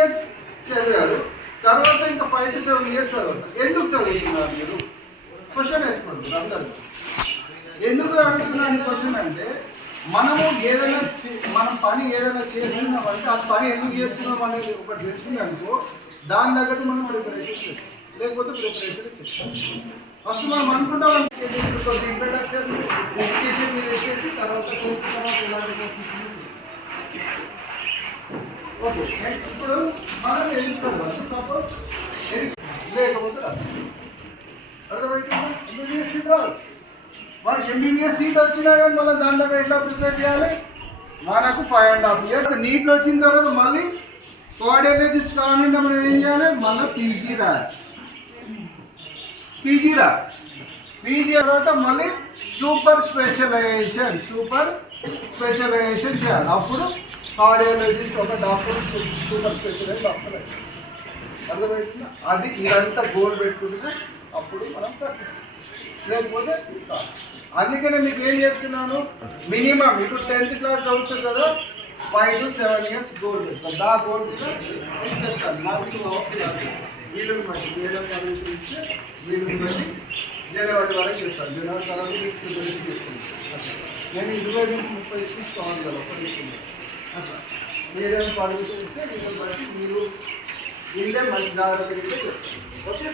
Years చదివారు. తర్వాత ఇంకా ఫైవ్ టు సెవెన్ ఇయర్స్ తర్వాత. ఎందుకు చదువుతున్నారు మీరు? క్వశ్చన్ వేసుకోండి అందరూ. ఎందుకు అడుగుతున్నాను క్వశ్చన్ అంటే మనము ఏదైనా చే- మనం పని ఏదైనా చేస్తున్నామంటే ఆ పని ఎందుకు చేస్తున్నాం అనేది ఒకటి తెలిసిందనుకో దాని తగ్గట్టు మనం ప్రిపరేషన్ చేస్తాం. లేకపోతే ప్రిపరేషన్ చేస్తాం. ఫస్ట్ మనం అనుకుంటాం ఇంట్రడక్షన్ ఎడ్యుకేషన్ మీద వేసేసి తర్వాత తర్వాత ఎలాంటి. ఓకే నెక్స్ట్ ఇప్పుడు మనం ఎదుగుతాం సపోజ్ లేకపోతే ఎంబీబీఎస్ సీట్ రాదు. ఎంబీబీఎస్ సీట్ వచ్చినా కానీ మళ్ళీ దాంట్లో ఎట్లా ప్రిపేర్ చేయాలి? మనకు ఫైవ్ అండ్ హాఫ్ ఇయర్స్ నీట్లో వచ్చిన తర్వాత మళ్ళీ కోఆర్డినేటిస్ట్ కావాలంటే మనం ఏం చేయాలి? మళ్ళీ పీజీ రాయాలి. పీజీ రా పీజీ తర్వాత మళ్ళీ సూపర్ స్పెషలైజేషన్ సూపర్ స్పెషలైజేషన్ చేయాలి. అప్పుడు కార్డియాలజిస్ట్ ఒక డాక్టర్ సూపర్ స్పెషలైజ్ డాక్టర్ అవుతాడు. అర్థమవుతుందా అది ఇదంతా గోల్ పెట్టుకుంటే అప్పుడు మనం లేకపోతే అందుకనే మీకు ఏం చెప్తున్నాను? మినిమం ఇప్పుడు టెన్త్ క్లాస్ చదువుతుంది కదా five to seven years goal పెట్టుకోండి ఆ గోల్ మీద చెప్తాను నాకు వీళ్ళని బట్టి వేరే పర్మిషన్ ఇస్తే వీళ్ళని బట్టి జనవరి వరకు చెప్తాను జనవరి తర్వాత మీకు నేను ఇరవై నుంచి ముప్పై తీసుకోవాలి కదా ఒక మీరేం అట్లా మీరేమైనా ఇస్తే బట్టి మీరు వీళ్ళే మంచి జాగ్రత్తగా చెప్తాను. ఓకే?